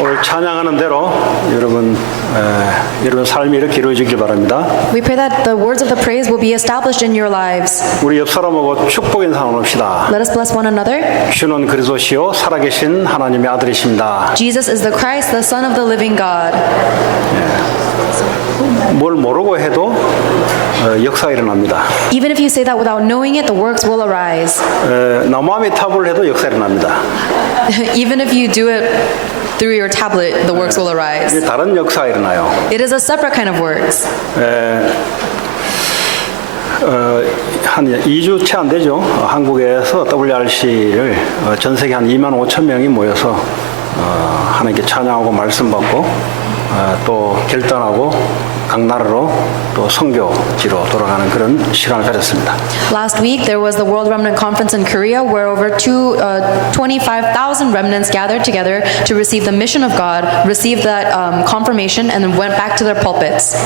오늘 찬양하는 대로 여러분 삶이 이렇게 이루어지길 바랍니다. We pray that the words of the praise will be established in your lives. 우리 옆 사람하고 축복 인사 나눕시다. Let us bless one another. 주는 그리스도시요 살아계신 하나님의 아들이십니다. Jesus is the Christ, the Son of the living God. 뭘 모르고 해도 역사가 일어납니다. Even if you say that without knowing it, the works will arise. 나무함이 탑을 해도 역사가 일어납니다. Even if you do it through your tablet, the works will arise. 이게 다른 역사가 일어나요. It is a separate kind of works. 한 2주 채 안 되죠. 한국에서 WRC를 전 세계 한 2만 5천 명이 모여서 하나님께 찬양하고 말씀 받고 또 결단하고 각 나라로 또 선교지로 돌아가는 그런 시간을 가졌습니다. Last week, there was the World Remnant Conference in Korea, where over 25,000 remnants gathered together to receive the mission of God, received that confirmation, and then went back to their pulpits.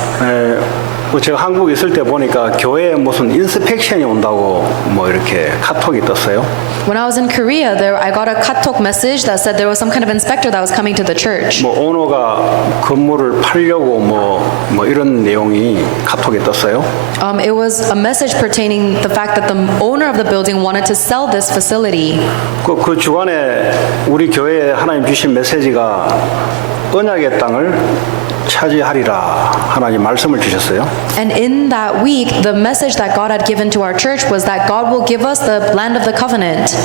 제가 한국에 있을 때 보니까 교회에 무슨 인스펙션이 온다고 뭐 이렇게 카톡이 떴어요. When I was in Korea, I got a katok message that said there was some kind of inspector that was coming to the church. 뭐 오너가 건물을 팔려고 뭐 이런 내용이 카톡에 떴어요. It was a message pertaining the fact that the owner of the building wanted to sell this facility. 그 주간에 우리 교회에 하나님 주신 메시지가 언약의 땅을 차지하리라 하나님 말씀을 주셨어요. And in that week, the message that God had given to our church was that God will give us the land of the covenant.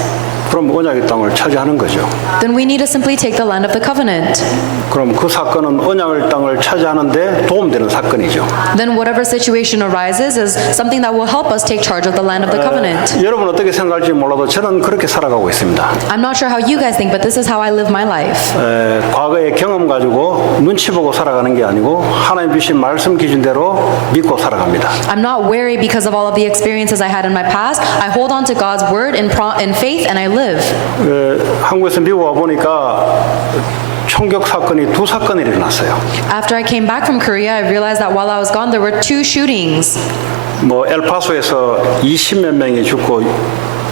그럼 언약의 땅을 차지하는 거죠. Then we need to simply take the land of the covenant. 그럼 그 사건은 언약의 땅을 차지하는데 도움되는 사건이죠. Then whatever situation arises is something that will help us take charge of the land of the covenant. 여러분 어떻게 생각할지 몰라도 저는 그렇게 살아가고 있습니다. I'm not sure how you guys think, but this is how I live my life. 과거의 경험 가지고 눈치 보고 살아가는 게 아니고 하나님 주신 말씀 기준대로 믿고 살아갑니다. I'm not wary because of all of the experiences I had in my past. I hold on to God's word in faith and I live. 한국에서 미국 와 보니까 총격 사건이 2사건이 일어났어요. After I came back from Korea, I realized that while I was gone, there were 2 shootings. 뭐 엘파소에서 20몇 명이 죽고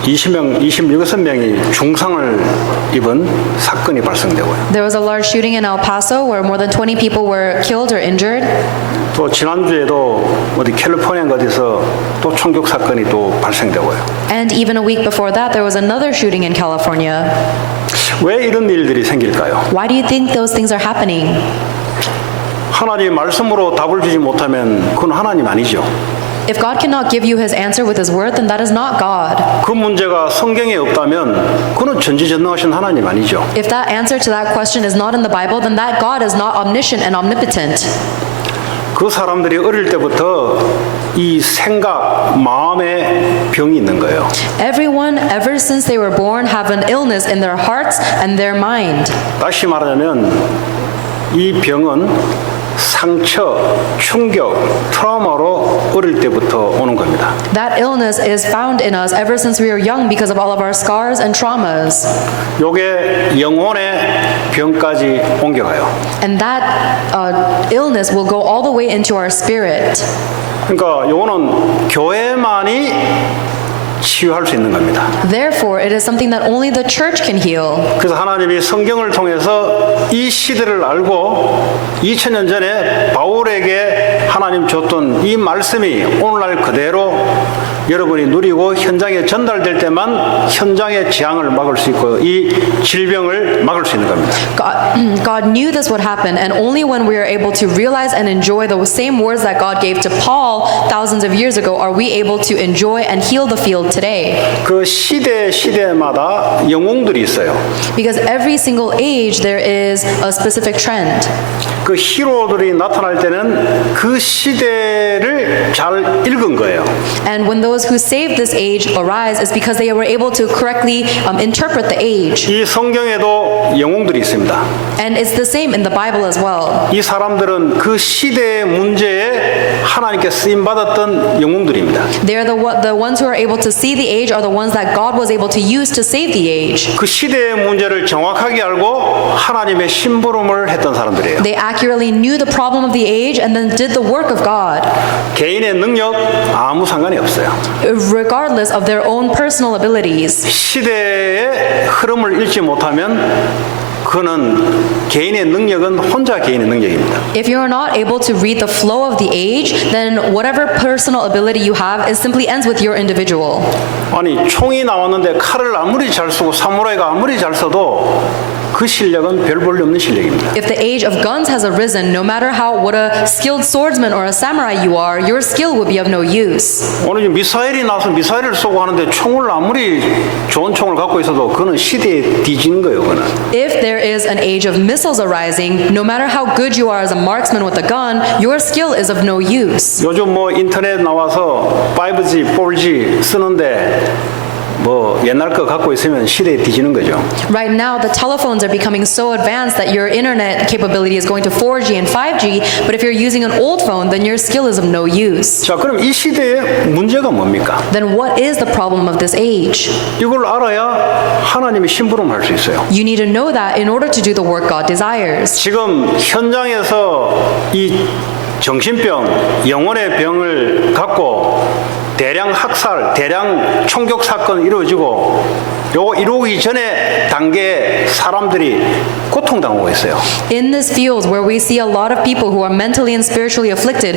26명이 중상을 입은 사건이 발생되고요. There was a large shooting in El Paso where more than 20 people were killed or injured. 또 지난주에도 어디 캘리포니아 어디서 또 총격 사건이 또 발생되고요. And even a week before that, there was another shooting in California. 왜 이런 일들이 생길까요? Why do you think those things are happening? 하나님의 말씀으로 답을 주지 못하면 그건 하나님 아니죠. If God cannot give you His answer with His word, then that is not God. 그 문제가 성경에 없다면 그는 전지전능하신 하나님 아니죠. If that answer to that question is not in the Bible, then that God is not omniscient and omnipotent. 그 사람들이 어릴 때부터 이 생각, 마음에 병이 있는 거예요. Everyone, ever since they were born, have an illness in their hearts and their mind. 다시 말하자면 이 병은 상처, 충격, 트라우마로 어릴 때부터 오는 겁니다. That illness is found in us ever since we were young because of all of our scars and traumas. 요게 영혼의 병까지 옮겨가요. And that illness will go all the way into our spirit. 그러니까 요거는 교회만이 치유할 수 있는 겁니다. Therefore, it is something that only the church can heal. 그래서 하나님이 성경을 통해서 이 시대를 알고 2000년 전에 바울에게 하나님 줬던 이 말씀이 오늘날 그대로 여러분이 누리고 현장에 전달될 때만 현장의 재앙을 막을 수 있고 이 질병을 막을 수 있는 겁니다. God knew this would happen, and only when we are able to realize and enjoy the same words that God gave to Paul thousands of years ago are we able to enjoy and heal the field today. 그 시대마다 영웅들이 있어요. Because every single age there is a specific trend. 그 히로들이 나타날 때는 그 시대를 잘 읽은 거예요. And when those who saved this age arise, is because they were able to correctly interpret the age. 이 성경에도 영웅들이 있습니다. And it's the same in the Bible as well. 이 사람들은 그 시대의 문제에 하나님께 쓰임 받았던 영웅들입니다. They are the ones who are able to see the age are the ones that God was able to use to save the age. 그 시대의 문제를 정확하게 알고 하나님의 심부름을 했던 사람들이에요. They accurately knew the problem of the age and then did the work of God. 개인의 능력 아무 상관이 없어요. Regardless of their own personal abilities. 시대의 흐름을 읽지 못하면 그는 개인의 능력은 혼자 개인의 능력입니다. If you are not able to read the flow of the age, then whatever personal ability you have is simply ends with your individual. 아니 총이 나왔는데 칼을 아무리 잘 쓰고 사무라이가 아무리 잘 써도 그 실력은 별 볼일 없는 실력입니다. If the age of guns has arisen, no matter what a skilled swordsman or a samurai you are, your skill will be of no use. 오늘 지금 미사일이 나서 미사일을 쏘고 하는데 총을 아무리 좋은 총을 갖고 있어도 그는 시대에 뒤지는 거예요. 그는. If there is an age of missiles arising, no matter how good you are as a marksman with a gun, your skill is of no use. 요즘 뭐 인터넷 나와서 5G, 4G 쓰는데 뭐 옛날 거 갖고 있으면 시대에 뒤지는 거죠. Right now, the telephones are becoming so advanced that your internet capability is going to 4G and 5G, but if you're using an old phone, then your skill is of no use. 자, 그럼 이 시대의 문제가 뭡니까? Then what is the problem of this age? 이걸 알아야 하나님의 심부름을 할 수 있어요. You need to know that in order to do the work God desires. 지금 현장에서 이 정신병, 영혼의 병을 갖고 대량 학살, 대량 총격 사건이 이루어지고 요거 이루기 전에 단계에 사람들이 고통당하고 있어요. In this field where we see a lot of people who are mentally and spiritually afflicted,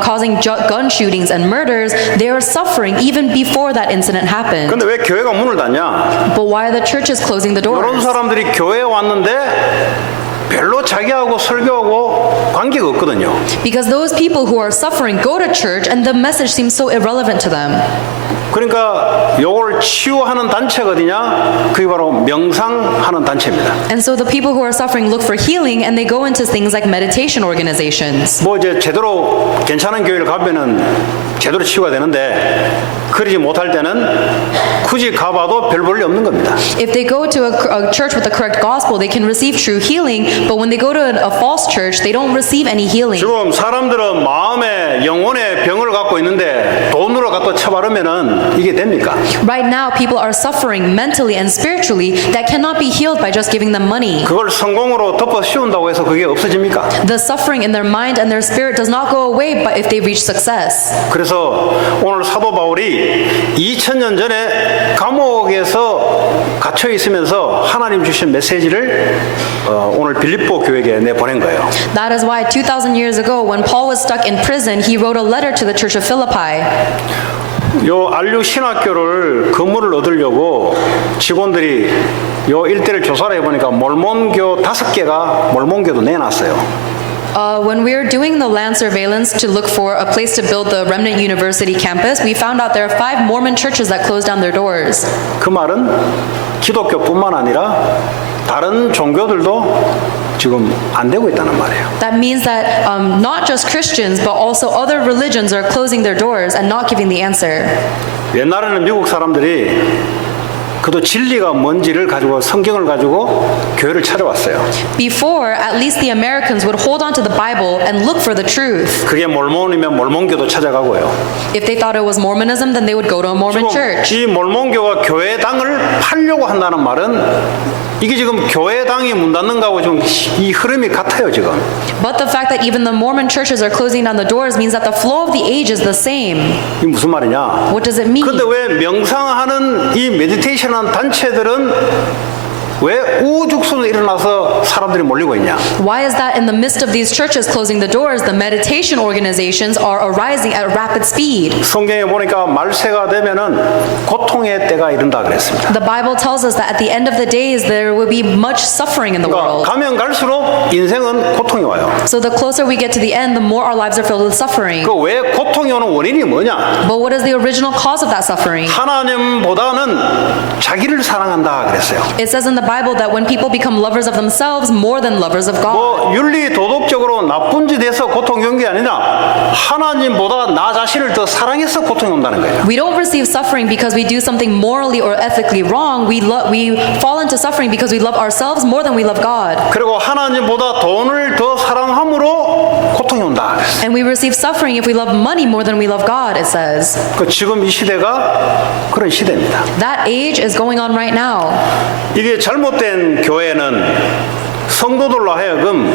causing gun shootings and murders, they are suffering even before that incident happened. 근데 왜 교회가 문을 닫냐? But why are the churches closing the 이런 doors? 사람들이 교회에 왔는데 별로 자기하고 설교하고 관계가 없거든요. Because those people who are suffering go to church and the message seems so irrelevant to them. 그러니까 요걸 치유하는 단체가 어디냐? 그게 바로 명상하는 단체입니다. And so the people who are suffering look for healing and they go into things like meditation organizations. 뭐 이제 제대로 괜찮은 교회를 가면은 제대로 치유가 되는데 그러지 못할 때는 굳이 가봐도 별 볼일 없는 겁니다. If they go to a church with the correct gospel, they can receive true healing, but when they go to a false church, they don't receive any healing. 지금 사람들은 마음에 영혼의 병을 갖고 있는데 돈으로 갖다 쳐바르면은 이게 됩니까? Right now, people are suffering mentally and spiritually that cannot be healed by just giving them money. 그걸 성공으로 덮어 씌운다고 해서 그게 없어집니까? The suffering in their mind and their spirit does not go away but if they reach success. 그래서 오늘 사도 바울이 2000년 전에 감옥에서 갇혀 있으면서 하나님 주신 메시지를 오늘 빌립보 교회에 내보낸 거예요. That is why 2,000 years ago, when Paul was stuck in prison, he wrote a letter to the church of Philippi. 요 안류 신학교를 건물을 얻으려고 직원들이 요 일대를 조사를 해보니까 몰몬교 5개가 몰몬교도 내놨어요. When we were doing the land surveillance to look for a place to build the Remnant University campus, we found out there are 5 Mormon churches that closed down their doors. 그 말은 기독교뿐만 아니라 다른 종교들도 지금 안 되고 있다는 말이에요. That means that not just Christians, but also other religions are closing their doors and not giving the answer. 옛날에는 미국 사람들이 그도 진리가 뭔지를 가지고 성경을 가지고 교회를 찾아왔어요. Before, at least the Americans would hold on to the Bible and look for the truth. 그게 몰몬이면 몰몬교도 찾아가고요. If they thought it was Mormonism, then they would go to a Mormon church. 이 몰몬교가 교회당을 팔려고 한다는 말은 이게 지금 교회당이 문 닫는 거하고 좀 이 흐름이 같아요 지금. But the fact that even the Mormon churches are closing down the doors means that the flow of the age is the same. 이게 무슨 말이냐? What does it mean? 근데 왜 명상하는 이 메디테이션하는 단체들은 왜 우후죽순으로 일어나서 사람들이 몰리고 있냐? Why is that in the midst of these churches closing the doors, the meditation organizations are arising at rapid speed? 성경에 보니까 말세가 되면은 고통의 때가 이른다 그랬습니다. The Bible tells us that at the end of the days there will be much suffering in the 그러니까 world. 가면 갈수록 인생은 고통이 와요. So the closer we get to the end, the more our lives are filled with suffering. 그 왜 고통이 오는 원인이 뭐냐? But what is the original cause of that suffering? 하나님보다는 자기를 사랑한다 그랬어요. It says in the Bible that when people become lovers of themselves more than lovers of God. 뭐 윤리 도덕적으로 나쁜 짓 해서 고통이 온 게 아니라 하나님보다 나 자신을 더 사랑해서 고통이 온다는 거예요. We don't receive suffering because we do something morally or ethically wrong. We fall into suffering because we love ourselves more than we love God. 그리고 하나님보다 돈을 더 사랑함으로 고통이 온다. And we receive suffering if we love money more than we love God, it says. 그 지금 이 시대가 그런 시대입니다. That age is going on right now. 이게 잘못된 교회는 성도들로 하여금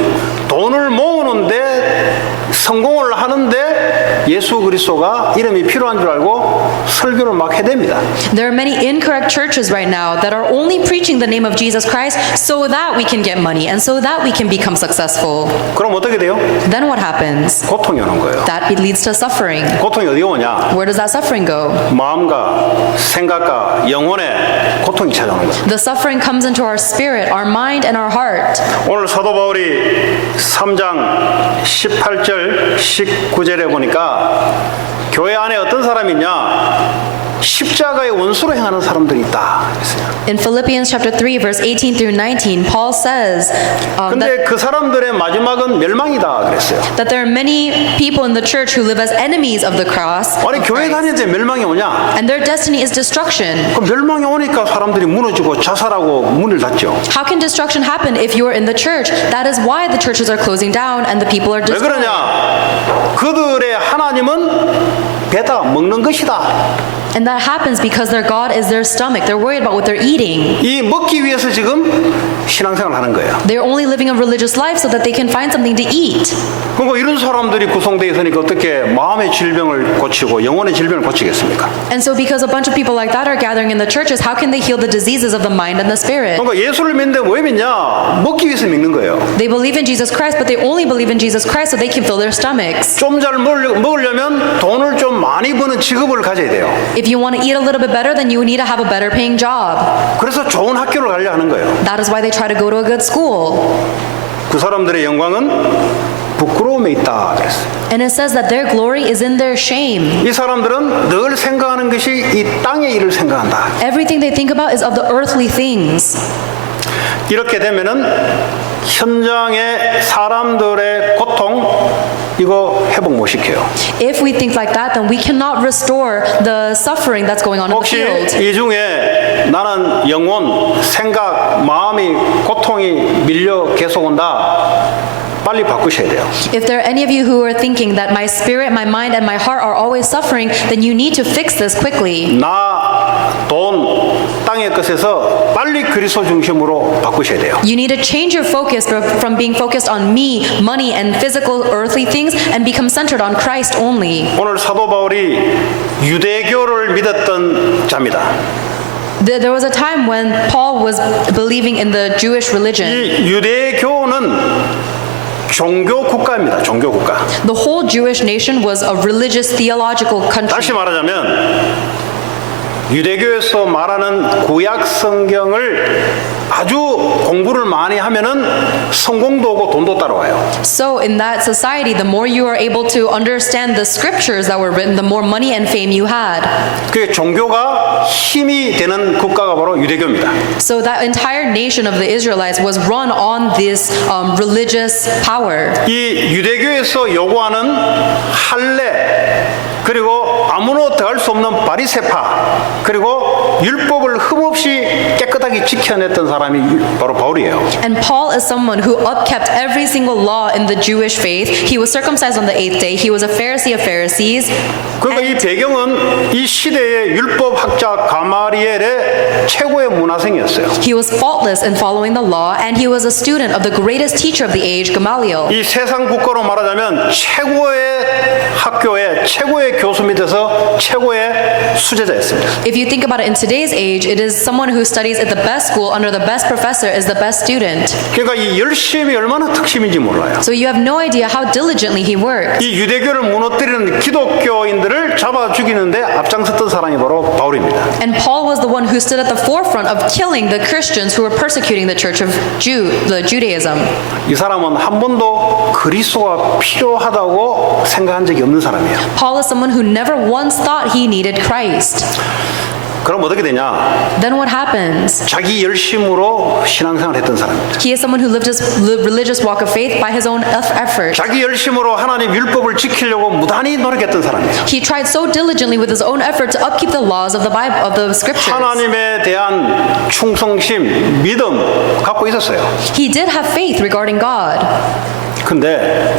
돈을 모으는데 성공을 하는데 예수 그리스도가 이름이 필요한 줄 알고 설교를 막 해댑니다. There are many incorrect churches right now that are only preaching the name of Jesus Christ so that we can get money and so that we can become successful. 그럼 어떻게 돼요? Then what happens? 고통이 오는 거예요. That leads to suffering. 고통이 어디 오냐? Where does that suffering go? 마음과 생각과 영혼에 고통이 찾아오는 거예요. The suffering comes into our spirit, our mind, and our heart. 오늘 사도 바울이 3장 18절 19절에 보니까 교회 안에 어떤 사람이 있냐? 십자가의 원수로 행하는 사람들이 있다 그랬어요. In Philippians chapter 3, verse 18 through 19, Paul says 근데 그 사람들의 마지막은 멸망이다 그랬어요. that there are many people in the church who live as enemies of the cross, 아니 교회 다니는데 멸망이 오냐? and their destiny is destruction. 그 멸망이 오니까 사람들이 무너지고 자살하고 문을 닫죠. How can destruction happen if you are in the church? That is why the churches are closing down and the people are 왜 destroyed. 그러냐? 그들의 하나님은 배다 먹는 것이다. And that happens because their God is their stomach. They're worried about what they're eating. 이 먹기 위해서 지금 신앙생활을 하는 거예요. They're only living a religious life so that they can find something to eat. 그리고 이런 사람들이 구성되어 있으니까 어떻게 마음의 질병을 고치고 영혼의 질병을 고치겠습니까? And so because a bunch of people like that are gathering in the churches, how can they heal the diseases of the mind and the spirit? 그러니까 예수를 믿는데 왜 믿냐? 먹기 위해서 믿는 거예요. They believe in Jesus Christ, but they only believe in Jesus Christ so they can fill their stomachs. 좀 잘 먹으려면 돈을 좀 많이 버는 직업을 가져야 돼요. If you want to eat a little bit better, then you need to have a better paying job. 그래서 좋은 학교를 가려 하는 거예요. That is why they try to go to a good school. 그 사람들의 영광은 부끄러움에 있다 그랬어요. And it says that their glory is in their shame. 이 사람들은 늘 생각하는 것이 이 땅의 일을 생각한다. Everything they think about is of the earthly things. 이렇게 되면은 현장의 사람들의 고통 이거 회복 못 시켜요. If we think like that, then we cannot restore the suffering that's going on in the 혹시 field. 이 중에 나는 영혼, 생각, 마음이 고통이 밀려 계속 온다. 빨리 바꾸셔야 돼요. If there are any of you who are thinking that my spirit, my mind, and my heart are always suffering, then you need to fix this quickly. 나, 돈, 땅의 것에서 빨리 그리스도 중심으로 바꾸셔야 돼요. You need to change your focus from being focused on me, money, and physical earthly things and become centered on Christ only. 오늘 사도 바울이 유대교를 믿었던 자입니다. There was a time when Paul was believing in the Jewish religion. 이 유대교는 종교 국가입니다. 종교 국가. The whole Jewish nation was a religious, theological 다시 country. 말하자면 유대교에서 말하는 구약 성경을 아주 공부를 많이 하면은 성공도 오고 돈도 따라와요. So in that society, the more you are able to understand the scriptures that were written, the more money and fame you had. 그 종교가 힘이 되는 국가가 바로 유대교입니다. So that entire nation of the Israelites was run on this religious power. 이 유대교에서 요구하는 할례 그리고 아무나 더할 수 없는 바리새파 그리고 율법을 흠없이 깨끗하게 지켜냈던 사람이 바로 바울이에요. And Paul is someone who upkept every single law in the Jewish faith. He was circumcised on the 8th day. He was a Pharisee of Pharisees. 그러니까 이 배경은 이 시대의 율법학자 가마리엘의 최고의 문화생이었어요. He was faultless in following the law, and he was a student of the greatest teacher of the age, Gamaliel. 이 세상 국가로 말하자면 최고의 학교의 최고의 교수 밑에서 최고의 수제자였습니다. If you think about it in today's age, it is someone who studies at the best school under the best professor is the best student. 그러니까 이 열심이 얼마나 특심인지 몰라요. So you have no idea how diligently he worked. 이 유대교를 무너뜨리는 기독교인들을 잡아 죽이는데 앞장섰던 사람이 바로 바울입니다. And Paul was the one who stood at the forefront of killing the Christians who were persecuting the church of Judaism. 이 사람은 한 번도 그리스도가 필요하다고 생각한 적이 없는 사람이에요. Paul is someone who never once thought he needed Christ. 그럼 어떻게 되냐? Then what happens? 자기 열심으로 신앙생활을 했던 사람입니다. He is someone who lived his religious walk of faith by his own effort. 자기 열심으로 하나님 율법을 지키려고 무단히 노력했던 사람이에요. He tried so diligently with his own effort to upkeep the laws of the Bible, of the scriptures. 하나님에 대한 충성심, 믿음 갖고 있었어요. He did have faith regarding God. 근데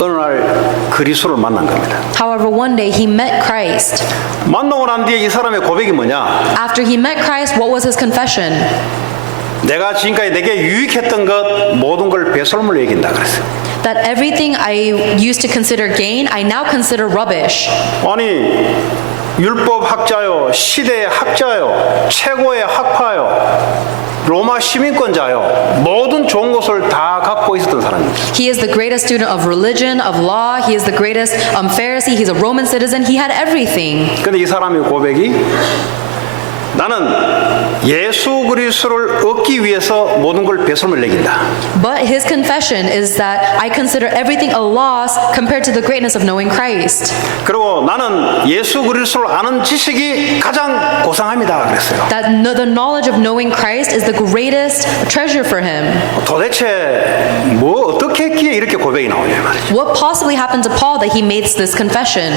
어느 날 그리스도를 만난 겁니다. However, one day he met Christ. 만나고 난 뒤에 이 사람의 고백이 뭐냐? After he met Christ, what was his confession? 내가 지금까지 내게 유익했던 것 모든 걸 배설물로 얘긴다 그랬어요. that everything I used to consider gain, I now consider rubbish. 아니 율법 학자요, 시대의 학자요, 최고의 학파요, 로마 시민권자요, 모든 좋은 것을 다 갖고 있었던 사람입니다. He is the greatest student of religion, of law. He is the greatest Pharisee. He's a Roman citizen. He had everything. 근데 이 사람의 고백이 나는 예수 그리스도를 얻기 위해서 모든 걸 배설물 내긴다. But his confession is that I consider everything a loss compared to the greatness of knowing Christ. 그리고 나는 예수 그리스도를 아는 지식이 가장 고상합니다. 그랬어요. That the knowledge of knowing Christ is the greatest treasure for him. 도대체 뭐 어떻게 했기에 이렇게 고백이 나오냐 말이죠. What possibly happened to Paul that he made this confession?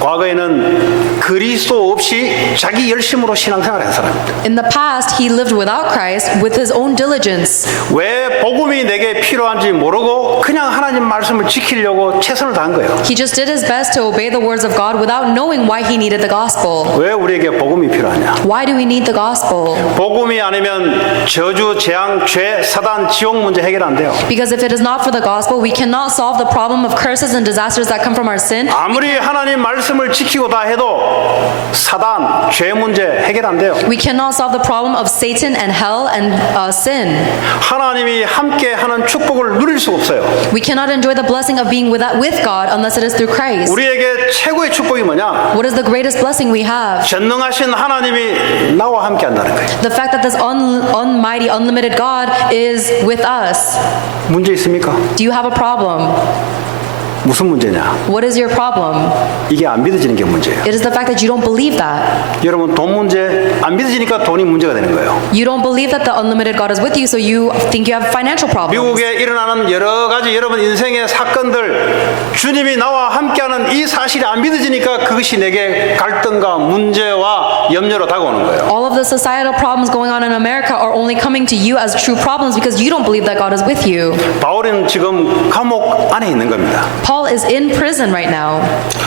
과거에는 그리스도 없이 자기 열심으로 신앙생활을 한 사람입니다. In the past, he lived without Christ with his own diligence. 왜 복음이 내게 필요한지 모르고 그냥 하나님 말씀을 지키려고 최선을 다한 거예요. He just did his best to obey the words of God without knowing why he needed the gospel. 왜 우리에게 복음이 필요하냐? Why do we need the gospel? 복음이 아니면 저주, 재앙, 죄, 사단, 지옥 문제 해결 안 돼요. Because if it is not for the gospel, we cannot solve the problem of curses and disasters that come from our sin. 아무리 하나님 말씀을 지키고 다 해도 사단, 죄 문제 해결 안 돼요. We cannot solve the problem of Satan and hell and sin. 하나님이 함께 하는 축복을 누릴 수가 없어요. We cannot enjoy the blessing of being with God unless it is through Christ. 우리에게 최고의 축복이 뭐냐? What is the greatest blessing we have? 전능하신 하나님이 나와 함께 한다는 거예요. The fact that this almighty, unlimited God is with us. 문제 있습니까? Do you have a problem? 무슨 문제냐? What is your problem? 이게 안 믿어지는 게 문제예요. It is the fact that you don't believe that. 여러분 돈 문제 안 믿어지니까 돈이 문제가 되는 거예요. You don't believe that the unlimited God is with you, so you think you have financial problems. 미국에 일어나는 여러 가지 여러분 인생의 사건들 주님이 나와 함께하는 이 사실이 안 믿어지니까 그것이 내게 갈등과 문제와 염려로 다가오는 거예요. All of the societal problems going on in America are only coming to you as true problems because you don't believe that God is with you. 바울은 지금 감옥 안에 있는 겁니다. Paul is in prison right now.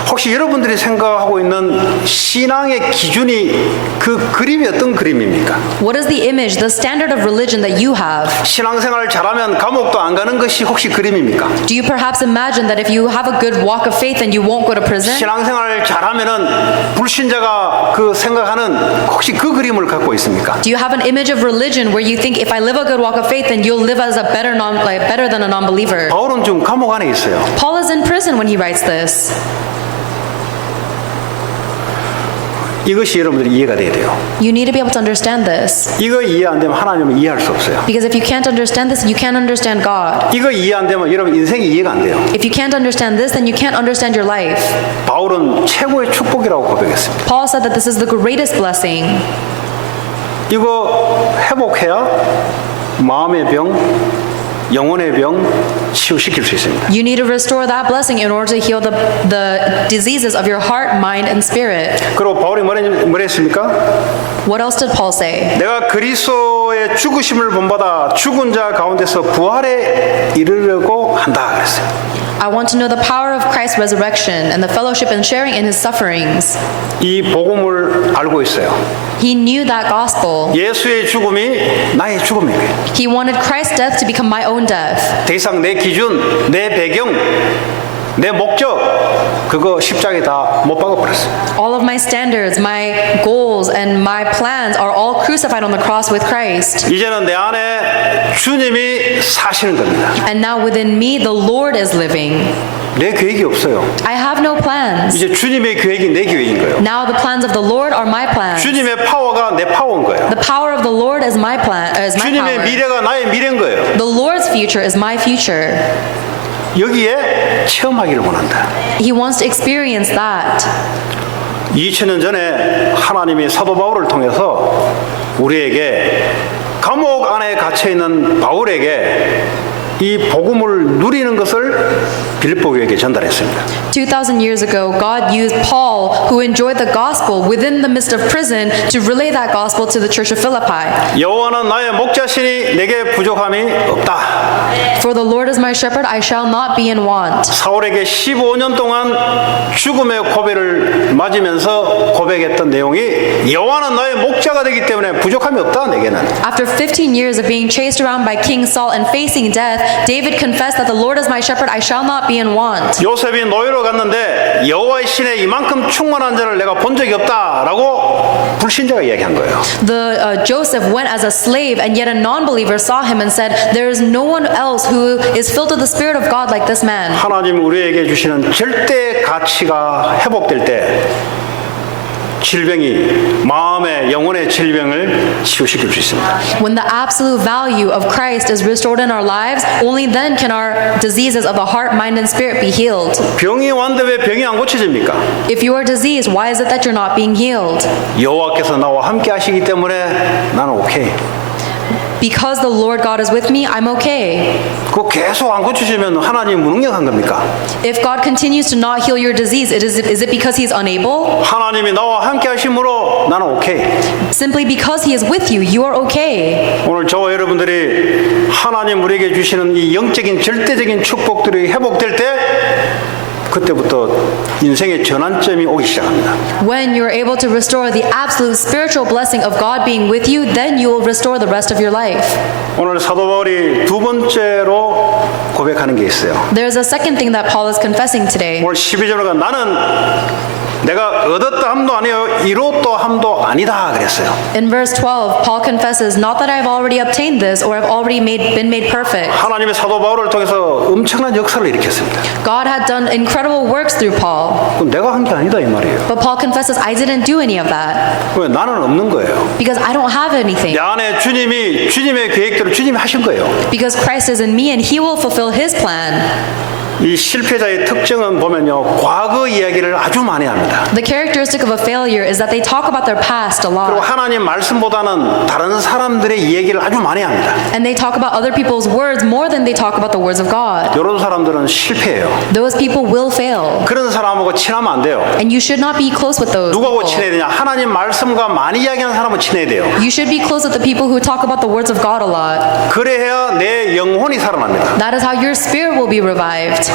혹시 여러분들이 생각하고 있는 신앙의 기준이 그 그림이 어떤 그림입니까? What is the image, the standard of religion that you have? 신앙생활 잘하면 감옥도 안 가는 것이 혹시 그림입니까? Do you perhaps imagine that if you have a good walk of faith then you won't go to prison? 신앙생활 잘하면은 불신자가 그 생각하는 혹시 그 그림을 갖고 있습니까? Do you have an image of religion where you think if I live a good walk of faith then you'll live as a better than a non-believer? 바울은 지금 감옥 안에 있어요. Paul is in prison when he writes this. 이것이 여러분들이 이해가 돼야 돼요. You need to be able to understand this. 이거 이해 안 되면 하나님을 이해할 수 없어요. Because if you can't understand this, you can't understand God. 이거 이해 안 되면 여러분 인생이 이해가 안 돼요. If you can't understand this, then you can't understand your life. 바울은 최고의 축복이라고 고백했습니다. Paul said that this is the greatest blessing. 이거 회복해야 마음의 병, 영혼의 병 치유시킬 수 있습니다. You need to restore that blessing in order to heal the diseases of your heart, mind, and spirit. 그리고 바울이 뭐라 했습니까? What else did Paul say? 내가 그리스도의 죽으심을 본받아 죽은 자 가운데서 부활에 이르려고 한다 그랬어요. I want to know the power of Christ's resurrection and the fellowship and sharing in his sufferings. 이 복음을 알고 있어요. He knew that gospel. 예수의 죽음이 나의 죽음이에요. He wanted Christ's death to become my own death. 더 이상 내 기준, 내 배경, 내 목적 그거 십자가에 다 못 박아버렸어요. All of my standards, my goals, and my plans are all crucified on the cross with Christ. 이제는 내 안에 주님이 사시는 겁니다. And now within me, the Lord is living. 내 계획이 없어요. I have no plans. 이제 주님의 계획이 내 계획인 거예요. Now the plans of the Lord are my plans. 주님의 파워가 내 파워인 거예요. The power of the Lord is my plan. Is my 주님의 power. 미래가 나의 미래인 거예요. The Lord's future is my future. 여기에 체험하기를 원한다. He wants to experience that. 2000년 전에 하나님이 사도 바울을 통해서 우리에게 감옥 안에 갇혀 있는 바울에게 이 복음을 누리는 것을 빌립보 교회에게 전달했습니다. 2,000 years ago, God used Paul, who enjoyed the gospel within the midst of prison, to relay that gospel to the church of Philippi. 여호와는 나의 목자시니 내게 부족함이 없다. For the Lord is is my shepherd, I shall not be in want. 사울에게 15년 동안 죽음의 고배를 맞으면서 고백했던 내용이 여호와는 나의 목자가 되기 때문에 부족함이 없다 내게는. After 15 years of being chased around by King Saul and facing death, David confessed that the Lord is my shepherd, I shall not be in want. 요셉이 노예로 갔는데 여호와의 신에 이만큼 충만한 자를 내가 본 적이 없다라고 불신자가 이야기한 거예요. Joseph went as a slave, and yet a non-believer saw him and said, there is no one else who is filled with the Spirit of God like this man. 하나님 우리에게 주시는 절대 가치가 회복될 때 질병이 마음의 영혼의 질병을 치유시킬 수 있습니다. When the absolute value of Christ is restored in our lives, only then can our diseases of the heart, mind, and spirit be healed. 병이 왔는데 왜 병이 안 고쳐집니까? If you are diseased, why is it that you're not being healed? 여호와께서 나와 함께 하시기 때문에 나는 오케이. Because the Lord God is with me, I'm okay. 그거 계속 안 고쳐지면 하나님 무능력한 겁니까? If God continues to not heal your disease, is it because He's unable? 하나님이 나와 함께 하심으로 나는 오케이. Simply because He is with you, you are okay. 오늘 저와 여러분들이 하나님 우리에게 주시는 이 영적인 절대적인 축복들이 회복될 때 그때부터 인생의 전환점이 오기 시작합니다. When you're able to restore the absolute spiritual blessing of God being with you, then you will restore the rest of your life. 오늘 사도 바울이 두 번째로 고백하는 게 있어요. There's a second thing that Paul is confessing today. 오늘 12절에 나는 내가 얻었다 함도 아니요 이뤘다 함도 아니다 그랬어요. In verse 12, Paul confesses, not that I've already obtained this or I've already been made perfect. 하나님의 사도 바울을 통해서 엄청난 역사를 일으켰습니다. God had done incredible works through Paul. 그건 내가 한 게 아니다 이 말이에요. But Paul confesses, I didn't do any of that 왜 나는 없는 거예요. because I don't have anything. 내 안에 주님의 계획대로 주님이 하신 거예요. Because Christ is in me and He will fulfill His plan. 이 실패자의 특징은 보면요 과거 이야기를 아주 많이 합니다. The characteristic of a failure is that they talk about their past a 그리고 lot. 하나님 말씀보다는 다른 사람들의 이야기를 아주 많이 합니다. And they talk about other people's words more than they talk about the words of God. 이런 사람들은 실패해요. Those people will fail. 그런 사람하고 친하면 안 돼요. And you should not be close with those 누구하고 people. 친해야 되냐? 하나님 말씀과 많이 이야기하는 사람은 친해야 돼요. You should be close with the people who talk about the words of God a lot. 그래야 내 영혼이 살아납니다. That is how your spirit will be revived.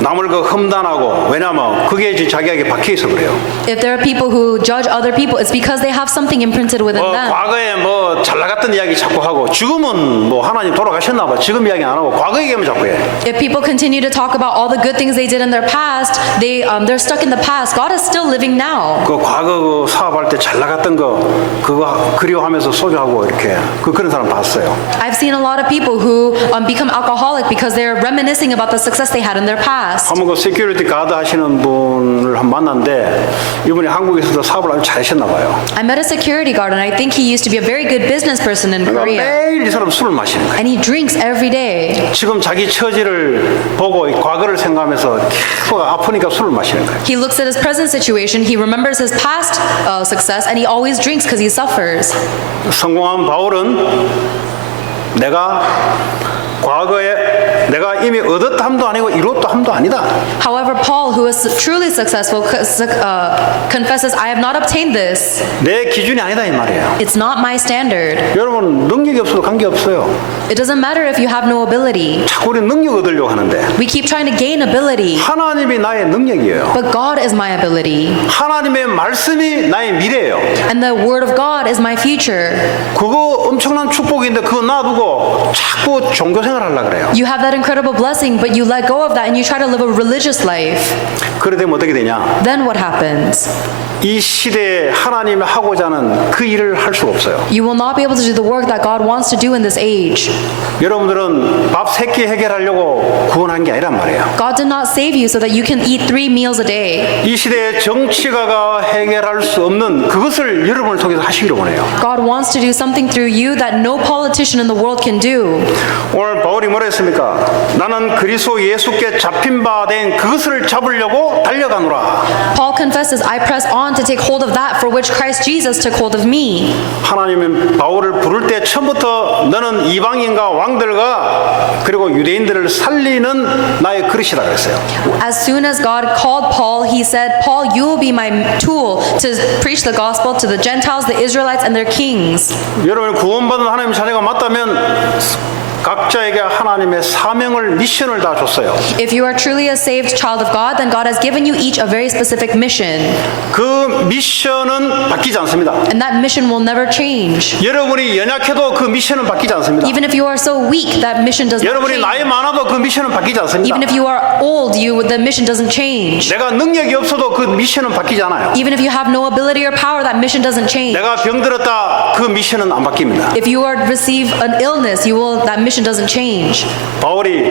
남을 그 험단하고 왜냐면 그게 이제 자기에게 박혀 있어 그래요. If there are people who judge other people, it's because they have something imprinted within them. 과거에 뭐 잘 나갔던 이야기 자꾸 하고 지금은 뭐 하나님 돌아가셨나 봐. 지금 이야기 안 하고 과거 얘기하면 자꾸 해. If people continue to talk about all the good things they did in their past, they're stuck in the past. God is still living now. 그 과거 그 사업할 때 잘 나갔던 거 그거 그리워하면서 소주하고 이렇게 그런 사람 봤어요. I've seen a lot of people who become alcoholic because they're reminiscing about the success they had in their past. 한번 그 세큐리티 가드 하시는 분을 한 만났는데 이분이 한국에서도 사업을 아주 잘하셨나 봐요. I met a security guard and I think he used to be a very good business person in 그러니까 Korea. 매일 이 사람 술을 마시는 거예요. And he drinks every day. 지금 자기 처지를 보고 이 과거를 생각하면서 계속 아프니까 술을 마시는 거예요. He looks at his present situation, he remembers his past success, and he always drinks because he suffers. 성공한 바울은 내가 과거에 내가 이미 얻었다 함도 아니고 이뤘다 함도 아니다. However, Paul, who is truly successful, confesses, I have not obtained this. 내 기준이 아니다 이 말이에요. It's not my standard. 여러분 능력이 없어도 관계없어요. It doesn't matter if you have no ability. 자꾸 우리 능력 얻으려고 하는데 We keep trying to gain ability, 하나님이 나의 능력이에요. but God is my ability. 하나님의 말씀이 나의 미래예요. And the word of God is my future. 그거 엄청난 축복인데 그거 놔두고 자꾸 종교생활 하려고 그래요. You have that incredible blessing, but you let go of that and you try to live a religious life. 그래 되면 어떻게 되냐? Then what happens? 이 시대에 하나님이 하고자 하는 그 일을 할 수가 없어요. You will not be able to do the work that God wants to do in this age. 여러분들은 밥 3끼 해결하려고 구원한 게 아니란 말이에요. God did not save you so that you can eat 3 meals a day. 이 시대의 정치가가 해결할 수 없는 그것을 여러분을 통해서 하시기를 원해요. God wants to do something through you that no politician in the world can do. 오늘 바울이 뭐라 했습니까? 나는 그리스도 예수께 잡힌 바 된 그것을 잡으려고 달려가노라. Paul confesses, I press on to take hold of that for which Christ Jesus took hold of me. 하나님은 바울을 부를 때 처음부터 너는 이방인과 왕들과 그리고 유대인들을 살리는 나의 그릇이다 그랬어요. As soon as God called Paul, he said, Paul, you will be my tool to preach the gospel to the Gentiles, the Israelites, and their kings. 여러분이 구원받은 하나님 자녀가 맞다면 각자에게 하나님의 사명을 미션을 다 줬어요. If you are truly a saved child of God, then God has given you each a very specific mission. 그 미션은 바뀌지 않습니다. And that mission will never change. 여러분이 연약해도 그 미션은 바뀌지 않습니다. Even if you are so weak, that mission does not 여러분이 change. 나이 많아도 그 미션은 바뀌지 않습니다. Even if you are old, the mission doesn't change. 내가 능력이 없어도 그 미션은 바뀌지 않아요. Even if you have no ability or power, that mission doesn't change. 내가 병들었다 그 미션은 안 바뀝니다. If you are receive an illness, that mission doesn't change. 바울이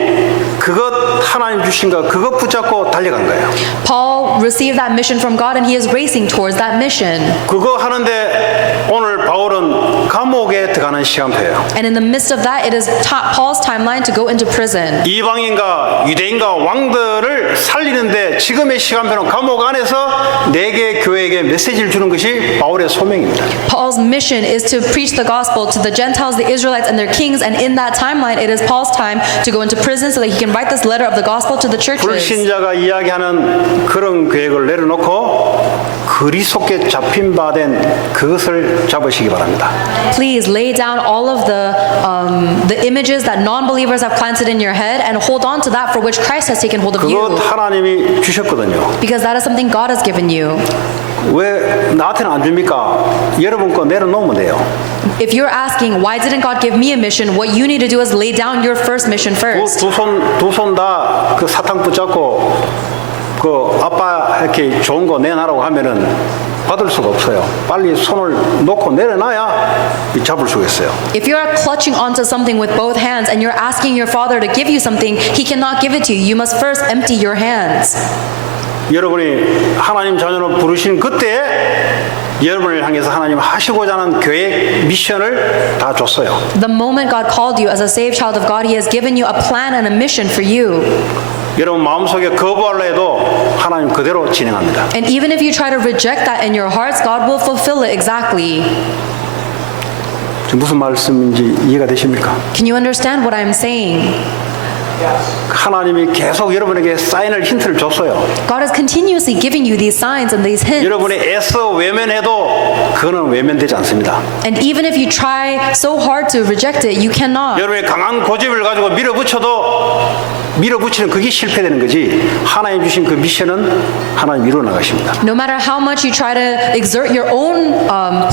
그것 하나님 주신 거 그것 붙잡고 달려간 거예요. Paul received that mission from God and he is racing towards that mission. 그거 하는데 오늘 바울은 감옥에 들어가는 시간표예요. And in the midst of that, it is Paul's timeline to go into prison. 이방인과 유대인과 왕들을 살리는데 지금의 시간표는 감옥 안에서 네 개 교회에게 메시지를 주는 것이 바울의 소명입니다. Paul's mission is to preach the gospel to the Gentiles, the Israelites, and their kings. And in that timeline, it is Paul's time to go into prison so that he can write this letter of the gospel to the churches. 불신자가 이야기하는 그런 계획을 내려놓고 그리스도께 잡힌 바 된 그것을 잡으시기 바랍니다. Please lay down all of the images that non-believers have planted in your head and hold on to that for which Christ has taken hold of 그것 you. 하나님이 주셨거든요. Because that is something God has given you. 왜 나한테는 안 줍니까? 여러분 거 내려놓으면 돼요. If you're asking, why didn't God give me a mission? What you need to do is lay down your first mission first. 두 손 다 그 사탕 붙잡고 그 아빠 이렇게 좋은 거 내놔라고 하면은 받을 수가 없어요. 빨리 손을 놓고 내려놔야 잡을 수가 있어요. If you're clutching onto something with both hands and you're asking your father to give you something, he cannot give it to you. You must first empty your hands. 여러분이 하나님 자녀로 부르신 그때 여러분을 향해서 하나님 하시고자 하는 계획, 미션을 다 줬어요. The moment God called you as a saved child of God, he has given you a plan and a mission for you. 여러분 마음속에 거부하려 해도 하나님 그대로 진행합니다. And even if you try to reject that in your hearts, God will fulfill it exactly. 지금 무슨 말씀인지 이해가 되십니까? Can you understand what I'm saying? 하나님이 계속 여러분에게 사인을 힌트를 줬어요. God is continuously giving you these signs and these hints. 여러분이 애써 외면해도 그거는 외면되지 않습니다. And even if you try so hard to reject it, you cannot. 여러분이 강한 고집을 가지고 밀어붙이는 그게 실패되는 거지 하나님 주신 그 미션은 하나님 이루어 나가십니다. No matter how much you try to exert your own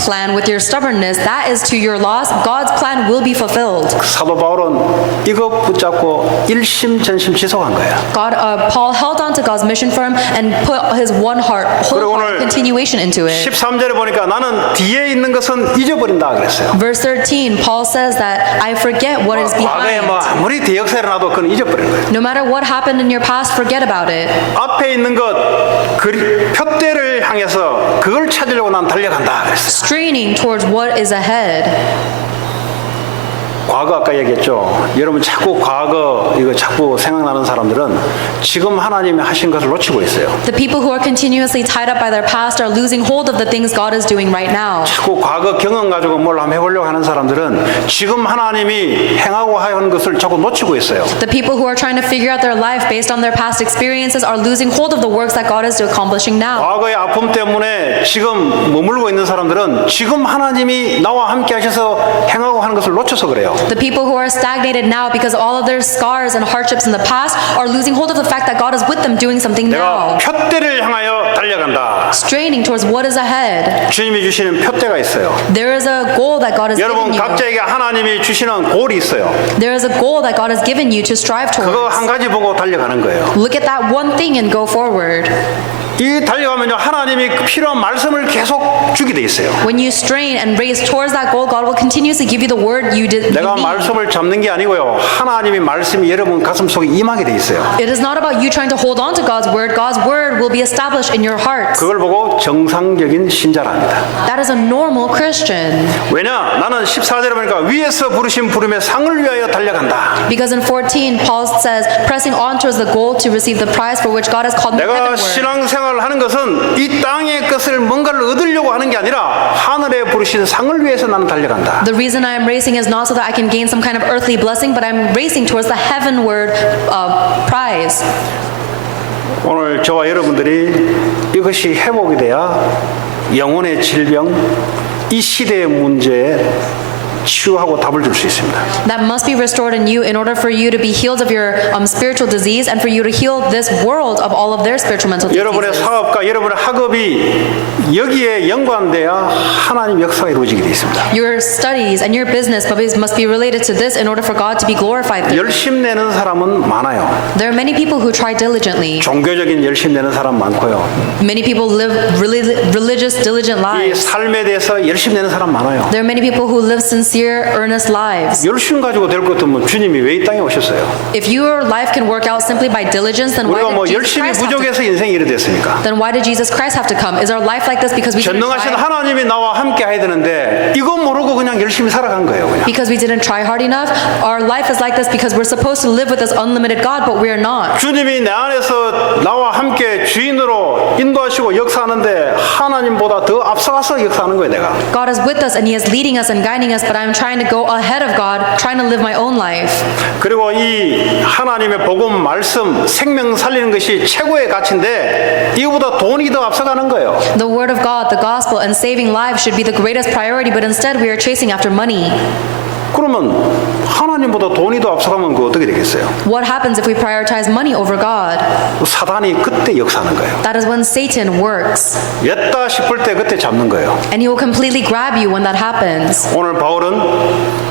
plan with your stubbornness, that is to your loss. God's plan will be fulfilled. 사도 바울은 이거 붙잡고 일심전심 지속한 거예요. Paul held on to God's mission for him and put his whole heart continuation into it. 13절에 보니까 나는 뒤에 있는 것은 잊어버린다 그랬어요. Verse 13, Paul says that I forget what is 과거에 behind. 아무리 대역사를 놔도 그건 잊어버린 거예요. No matter what happened in your past, forget about it. 앞에 있는 것 표대를 향해서 그걸 찾으려고 난 달려간다 그랬어요. Straining towards what is ahead. 과거 아까 얘기했죠. 여러분 자꾸 과거 이거 자꾸 생각나는 사람들은 지금 하나님이 하신 것을 놓치고 있어요. The people who are continuously tied up by their past are losing hold of the things God is doing right now. 자꾸 과거 경험 가지고 뭘 한번 해보려고 하는 사람들은 지금 하나님이 행하고 하는 것을 자꾸 놓치고 있어요. The people who are trying to figure out their life based on their past experiences are losing hold of the works that God is accomplishing now. 과거의 아픔 때문에 지금 머물고 있는 사람들은 지금 하나님이 나와 함께 하셔서 행하고 하는 것을 놓쳐서 그래요. The people who are stagnated now because all of their scars and hardships in the past are losing hold of the fact that God is with them doing something 내가 now. 표대를 향하여 달려간다. Straining towards what is ahead. 주님이 주시는 표대가 있어요. There is a goal that God has 여러분 given you. 각자에게 하나님이 주시는 골이 있어요. There is a goal that God has given you to strive 그거 towards. 한 가지 보고 달려가는 거예요. Look at that one thing and go forward. 이 달려가면요 하나님이 필요한 말씀을 계속 주게 돼 있어요. When you strain and race towards that goal, God will continuously give you the word you 내가 need. 말씀을 잡는 게 아니고요. 하나님의 말씀이 여러분 가슴 속에 임하게 돼 있어요. It is not about you trying to hold on to God's word. God's word will be established in your heart. 그걸 보고 정상적인 신자랍니다. That is a normal Christian. 왜냐? 나는 14절에 보니까 위에서 부르신 부름의 상을 위하여 달려간다. Because in 14, Paul says, pressing on towards the goal to receive the prize for which God has called me 내가 heavenward. 신앙생활을 하는 것은 이 땅의 것을 뭔가를 얻으려고 하는 게 아니라 하늘에 부르신 상을 위해서 나는 달려간다. The reason I am racing is not so that I can gain some kind of earthly blessing, but I'm racing towards the heavenward prize. 오늘 저와 여러분들이 이것이 회복이 돼야 영혼의 질병, 이 시대의 문제에 치유하고 답을 줄 수 있습니다. That must be restored in you in order for you to be healed of your spiritual disease and for you to heal this world of all of their spiritual mental 여러분의 diseases. 사업과 여러분의 학업이 여기에 연관돼야 하나님 역사가 이루어지게 되어 있습니다. Your studies and your business must be related to this in order for God to be glorified through. 열심 내는 사람은 많아요. There are many people who try diligently. 종교적인 열심 내는 사람 많고요. Many people live religious, diligent 이 lives. 삶에 대해서 열심 내는 사람 많아요. There are many people who live sincere, earnest lives. 열심 가지고 될 것 같으면 주님이 왜 이 땅에 오셨어요? If your life can work out simply by diligence, then why 우리가 뭐 did Jesus 열심히 Christ have to 부족해서 인생이 이래 됐습니까? Then why did Jesus Christ have to come? Is our life like this because we didn't 전능하신 try? 하나님이 나와 함께 해야 되는데 이거 모르고 그냥 열심히 살아간 거예요. 그냥. Because we didn't try hard enough? Our life is like this because we're supposed to live with this unlimited God, but we are not. 주님이 내 안에서 나와 함께 주인으로 인도하시고 역사하는데 하나님보다 더 앞서가서 역사하는 거예요. 내가. God is with us and He is leading us and guiding us, but I'm trying to go ahead of God, trying to live my own life. 그리고 이 하나님의 복음 말씀 생명 살리는 것이 최고의 가치인데 이거보다 돈이 더 앞서가는 거예요. The Word of God, the Gospel, and saving lives should be the greatest priority, but instead we are chasing after money. 그러면 하나님보다 돈이 더 앞서가면 그 어떻게 되겠어요? What happens if we prioritize money over God? 사단이 그때 역사하는 거예요. That is when Satan works, 였다 싶을 때 그때 잡는 거예요. and he will completely grab you when that happens. 오늘 바울은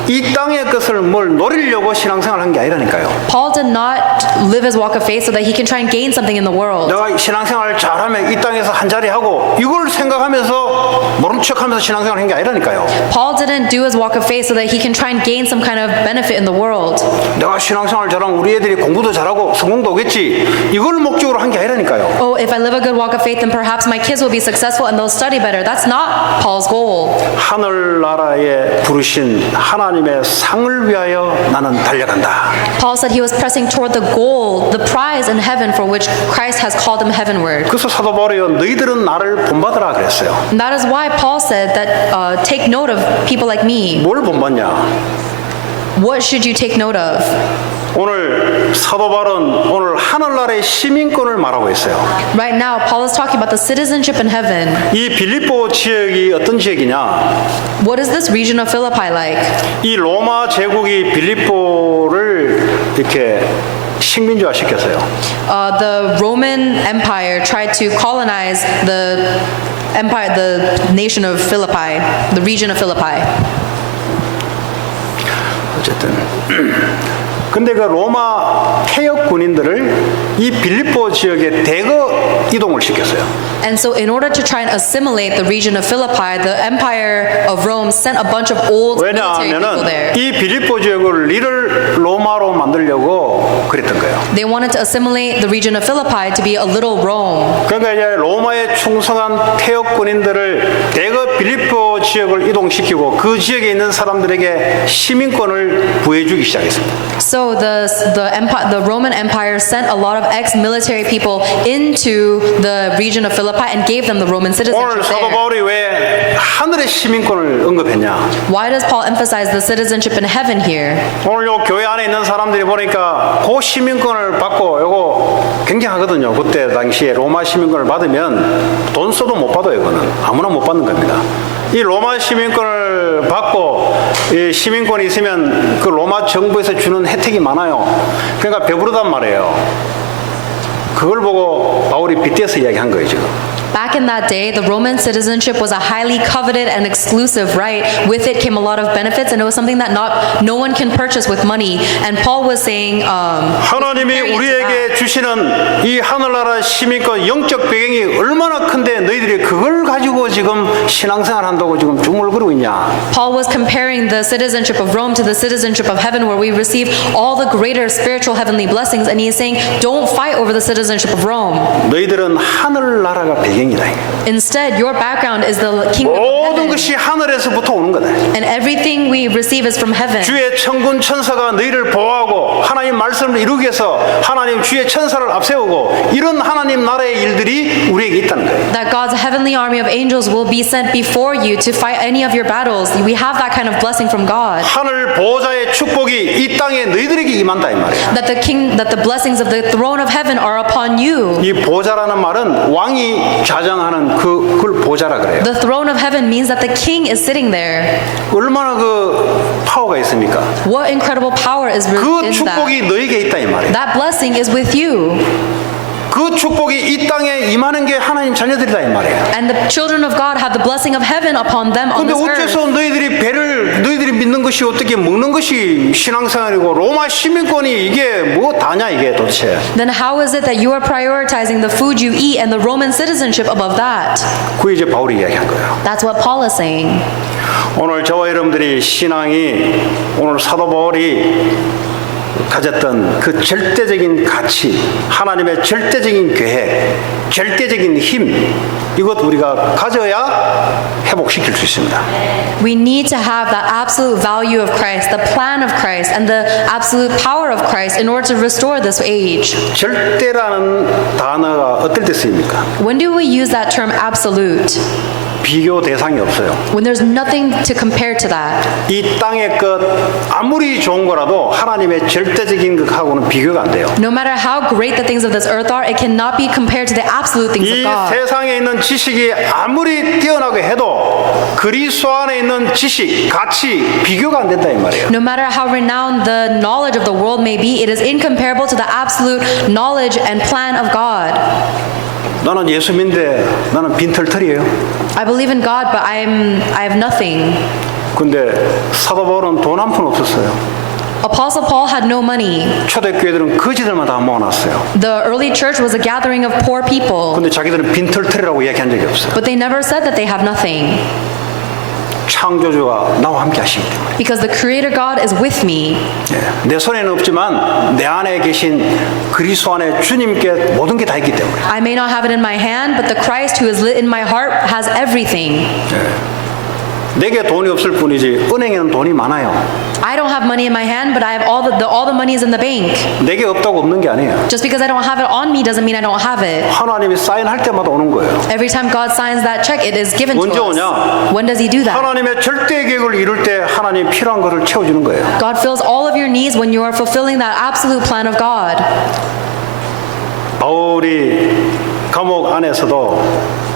이 땅의 것을 뭘 노리려고 신앙생활을 한 게 아니라니까요. Paul did not live his walk of faith so that he can try and gain something in the world. 내가 신앙생활을 잘하면 이 땅에서 한 자리 하고 이걸 생각하면서 모른 척하면서 신앙생활을 한 게 아니라니까요. Paul didn't do his walk of faith so that he can try and gain some kind of benefit in the world. 내가 신앙생활 잘하면 우리 애들이 공부도 잘하고 성공도 오겠지 이걸 목적으로 한 게 아니라니까요. Oh, if I live a good walk of faith, then perhaps my kids will be successful and they'll study better. That's not Paul's goal. 하늘나라에 부르신 하나님의 상을 위하여 나는 달려간다. Paul said he was pressing toward the goal, the prize in heaven for which Christ has called him heavenward. 그래서 사도 바울이요 너희들은 나를 본받으라 그랬어요. And that is why Paul said that take note of people like me. 뭘 본받냐? What should you take note of? 오늘 사도 바울은 오늘 하늘나라의 시민권을 말하고 있어요. Right now, Paul is talking about the citizenship in heaven. 이 빌립보 지역이 어떤 지역이냐? What is this region of Philippi like? 이 로마 제국이 빌립보를 이렇게 식민지화 시켰어요. The Roman Empire tried to colonize the empire, the nation of Philippi, the region of Philippi. 어쨌든 근데 그 로마 폐역 군인들을 이 빌립보 지역에 대거 이동을 시켰어요. And so in order to try and assimilate the region of Philippi, the empire of Rome sent a bunch of old military people there. 왜냐하면은 이 빌립보 지역을 리를 로마로 만들려고 그랬던 거예요. They wanted to assimilate the region of Philippi to be a little Rome. 그러니까 이제 로마에 충성한 폐역 군인들을 대거 빌립보 지역을 이동시키고 그 지역에 있는 사람들에게 시민권을 부여주기 시작했습니다. So the Roman Empire sent a lot of ex-military people into the region of Philippi and gave them the Roman 오늘 citizenship 사도 there. 바울이 왜 하늘의 시민권을 언급했냐? Why does Paul emphasize the citizenship in heaven here? 오늘 요 교회 안에 있는 사람들이 보니까 그 시민권을 받고 요거 굉장하거든요. 그때 당시에 로마 시민권을 받으면 돈 써도 못 받아요. 이거는 아무나 못 받는 겁니다. 이 로마 시민권을 받고 이 시민권이 있으면 그 로마 정부에서 주는 혜택이 많아요. 그러니까 배부르단 말이에요. 그걸 보고 바울이 빗대서 이야기한 거예요 지금. Back in that day, the Roman citizenship was a highly coveted and exclusive right. With it came a lot of benefits, and it was something that no one can purchase with money. And Paul was saying, 하나님이 우리에게 주시는 이 하늘나라 시민권 영적 배경이 얼마나 큰데 너희들이 그걸 가지고 지금 신앙생활 한다고 지금 중얼거리고 있냐? Paul was comparing the citizenship of Rome to the citizenship of heaven, where we receive all the greater spiritual heavenly blessings. And he is saying, don't fight over the citizenship of Rome. 너희들은 하늘나라가 배경이다. Instead, your background is the kingdom of 모든 heaven. 것이 하늘에서부터 오는 거다. And everything we receive is from heaven. 주의 천군 천사가 너희를 보호하고 하나님 말씀을 이루기 위해서 하나님 주의 천사를 앞세우고 이런 하나님 나라의 일들이 우리에게 있다는 거예요. That God's heavenly army of angels will be sent before you to fight any of your battles. We have that kind of blessing from God. 하늘 보호자의 축복이 이 땅에 너희들에게 임한다 이 말이에요. That the blessings of the throne of heaven are upon you. 이 보호자라는 말은 왕이 좌장하는 그걸 보좌라 그래요. The throne of heaven means that the king is sitting there. 얼마나 그 파워가 있습니까? What incredible power is 그 in that? 축복이 너에게 있다 이 말이에요. That blessing is with you. 그 축복이 이 땅에 임하는 게 하나님 자녀들이다 이 말이에요. And the children of God have the blessing of heaven upon them on 근데 this earth. 어째서 너희들이 믿는 것이 어떻게 먹는 것이 신앙생활이고 로마 시민권이 이게 뭐 다냐 이게 도대체. Then how is it that you are prioritizing the food you eat and the Roman citizenship above that? 그 이제 바울이 이야기한 거예요. That's what Paul is saying. 오늘 저와 여러분들이 신앙이 오늘 사도 바울이 가졌던 그 절대적인 가치, 하나님의 절대적인 계획, 절대적인 힘, 이것 우리가 가져야 회복시킬 수 있습니다. We need to have the absolute value of Christ, the plan of Christ, and the absolute power of Christ in order to restore this age. 절대라는 단어가 어떨 때 쓰입니까? When do we use that term absolute? 비교 대상이 없어요. When there's nothing to compare to that. 이 땅의 것 아무리 좋은 거라도 하나님의 절대적인 것하고는 비교가 안 돼요. No matter how great the things of this earth are, it cannot be compared to the absolute things of 이 God. 세상에 있는 지식이 아무리 뛰어나게 해도 그리스도 안에 있는 지식, 가치 비교가 안 된다 이 말이에요. No matter how renowned the knowledge of the world may be, it is incomparable to the absolute knowledge and plan of God. 나는 예수 믿는데 나는 빈털털이에요. I believe in God, but I have nothing. 근데 사도 바울은 돈 한 푼 없었어요. Apostle Paul had no money. 초대교회들은 거지들만 다 모아놨어요. The early church was a gathering of poor people, 근데 자기들은 빈털털이라고 이야기한 적이 없어요. but they never said that they have nothing. 창조주가 나와 함께 하시기 때문에. Because the Creator God is with me. 예, 내 손에는 없지만 내 안에 계신 그리스도 안에 주님께 모든 게 다 있기 때문에. I may not have it in my hand, but the Christ who is lit in my heart has everything. 내게 돈이 없을 뿐이지 은행에는 돈이 많아요. I don't have money in my hand, but I have all the money is in the bank. 내게 없다고 없는 게 아니에요. Just because I don't have it on me doesn't mean I don't have it. 하나님이 사인할 때마다 오는 거예요. Every time God signs that check, it is given to 언제 us. 오냐? When does He do that? 하나님의 절대 계획을 이룰 때 하나님 필요한 것을 채워주는 거예요. God fills all of your needs when you are fulfilling that absolute plan of God. 바울이 감옥 안에서도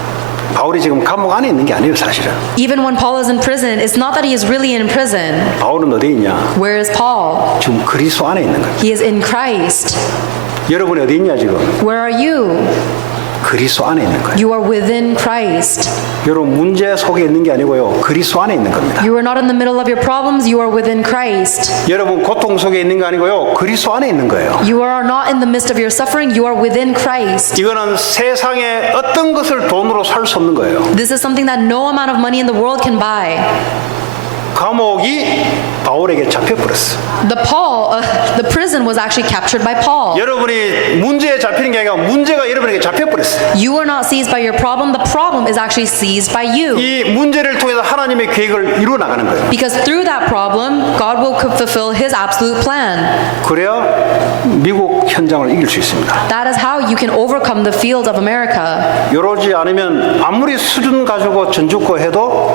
바울이 지금 감옥 안에 있는 게 아니에요 사실은. Even when Paul is in prison, it's not that he is really in prison. 바울은 어디 있냐? Where is Paul? 지금 그리스도 안에 있는 거예요. He is in Christ. 여러분이 어디 있냐 지금? Where are you? 그리스도 안에 있는 거예요. You are within Christ. 여러분 문제 속에 있는 게 아니고요. 그리스도 안에 있는 겁니다. You are not in the middle of your problems, you are within Christ. 여러분 고통 속에 있는 게 아니고요. 그리스도 안에 있는 거예요. You are not in the midst of your suffering, you are within Christ. 이거는 세상에 어떤 것을 돈으로 살 수 없는 거예요. This is something that no amount of money in the world can buy. 감옥이 바울에게 잡혀버렸어. The prison was actually captured by Paul. 여러분이 문제에 잡히는 게 아니라 문제가 여러분에게 잡혀버렸어요. You are not seized by your problem, the problem is actually seized by you. 이 문제를 통해서 하나님의 계획을 이루어 나가는 거예요. Because through that problem, God will fulfill His absolute plan. 그래야 미국 현장을 이길 수 있습니다. That is how you can overcome the field of America. 이러지 않으면 아무리 수준 가지고 전주고 해도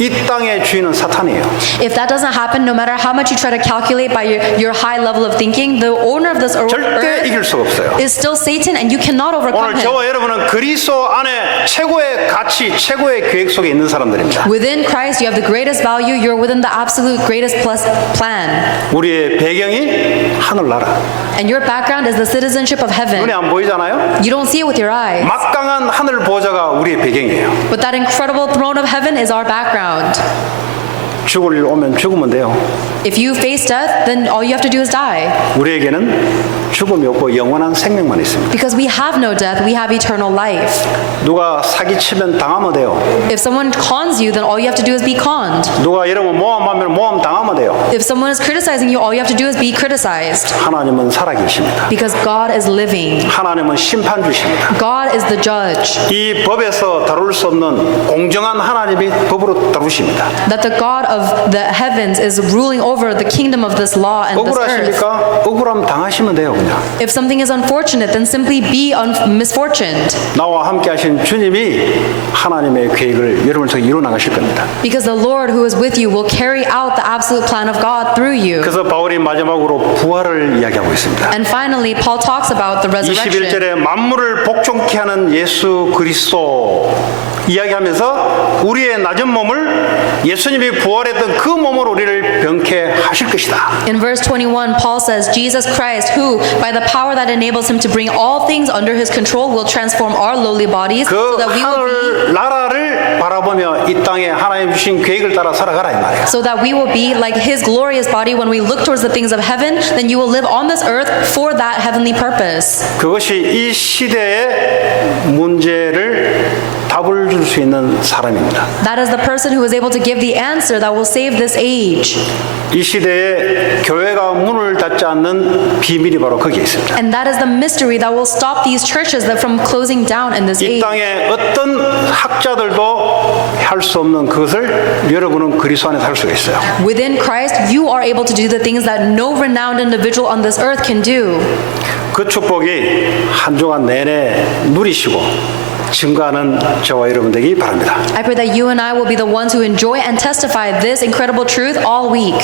이 땅의 주인은 사탄이에요. If that doesn't happen, no matter how much you try to calculate by your high level of thinking, the owner of this 절대 earth 이길 수가 없어요. is still Satan and you cannot overcome 오늘 him. 저와 여러분은 그리스도 안에 최고의 가치, 최고의 계획 속에 있는 사람들입니다. Within Christ, you have the greatest value. You're within the absolute greatest plan. 우리의 배경이 하늘나라. And your background is the citizenship of heaven. 눈에 안 보이잖아요? You don't see it with your eyes. 막강한 하늘 보좌가 우리의 배경이에요. But that incredible throne of heaven is our background. 죽을 일 오면 죽으면 돼요. If you face death, then all you have to do is die. 우리에게는 죽음이 없고 영원한 생명만 있습니다. Because we have no death, we have eternal life. 누가 사기치면 당하면 돼요. If someone cons you, then all you have to do is be conned. 누가 여러분 모함하면 모함 당하면 돼요. If someone is criticizing you, all you have to do is be criticized. 하나님은 살아계십니다. Because God is living. 하나님은 심판주십니다. God is the judge. 이 법에서 다룰 수 없는 공정한 하나님이 법으로 다루십니다. That the God of the heavens is ruling over the kingdom of this law and this earth. 억울하십니까? 억울하면 당하시면 돼요, 그냥. If something is unfortunate, then simply be misfortuned. 나와 함께 하신 주님이 하나님의 계획을 여러분을 통해 이루어 나가실 겁니다. Because the Lord who is with you will carry out the absolute plan of God through you. 그래서 바울이 마지막으로 부활을 이야기하고 있습니다. And finally, Paul talks about the resurrection. 21절에 만물을 복종케 하는 예수 그리스도 이야기하면서 우리의 낮은 몸을 예수님이 부활했던 그 몸으로 우리를 병케 하실 것이다. In verse 21, Paul says, Jesus Christ, who, by the power that enables him to bring all things under his control, will transform our lowly bodies 그 so that we will be 하늘 나라를 바라보며 이 땅에 하나님 주신 계획을 따라 살아가라 이 말이에요. so that we will be like his glorious body. When we look towards the things of heaven, then you will live on this earth for that heavenly purpose. 그것이 이 시대의 문제를 답을 줄 수 있는 사람입니다. That is the person who is able to give the answer that will save this age. 이 시대에 교회가 문을 닫지 않는 비밀이 바로 거기에 있습니다. And that is the mystery that will stop these churches that from closing down in this 이 age. 땅에 어떤 학자들도 할 수 없는 그것을 여러분은 그리스도 안에 할 수가 있어요. Within Christ, you are able to do the things that no renowned individual on this earth can do. 그 축복이 한 주간 내내 누리시고 증거하는 저와 여러분 되기 바랍니다. I pray that you and I will be the ones who enjoy and testify this incredible truth all week.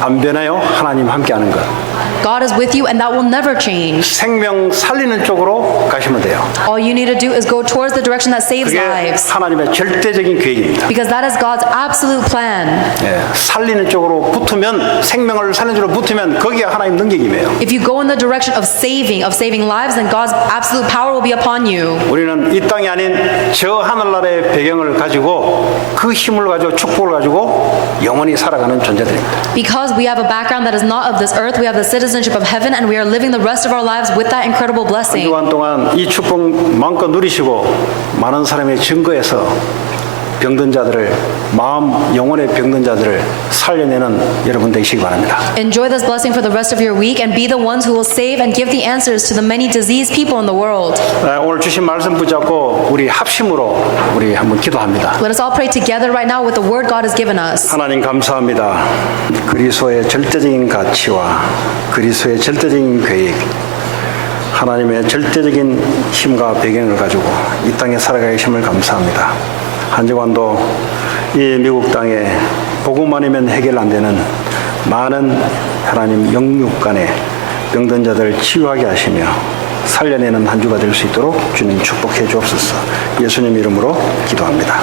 안 변해요. 하나님 함께하는 것. God is with you and that will never change. 생명 살리는 쪽으로 가시면 돼요. All you need to do is go towards the direction that saves 그게 lives. 하나님의 절대적인 계획입니다. Because that is God's absolute plan. 예, 살리는 쪽으로 붙으면 생명을 살리는 쪽으로 붙으면 거기에 하나님 능력이에요. If you go in the direction of saving lives, then God's absolute power will be upon you. 우리는 이 땅이 아닌 저 하늘나라의 배경을 가지고 그 힘을 가지고 축복을 가지고 영원히 살아가는 존재들입니다. Because we have a background that is not of this earth, we have the citizenship of heaven, and we are living the rest of our lives with that incredible 한 blessing. 주간 동안 이 축복 마음껏 누리시고 많은 사람의 증거에서 병든 자들을 마음 영혼의 병든 자들을 살려내는 여러분 되시기 바랍니다. Enjoy this blessing for the rest of your week and be the ones who will save and give the answers to the many diseased people in the world. 오늘 주신 말씀 붙잡고 우리 합심으로 우리 한번 기도합니다. Let us all pray together right now with the word God has given us. 하나님 감사합니다. 그리스도의 절대적인 가치와 그리스도의 절대적인 계획, 하나님의 절대적인 힘과 배경을 가지고 이 땅에 살아가기 힘을 감사합니다. 한 주간도 이 미국 땅에 복음 아니면 해결 안 되는 많은 하나님 영육 간의 병든 자들 치유하게 하시며 살려내는 한 주가 될 수 있도록 주님 축복해 주옵소서. 예수님 이름으로 기도합니다.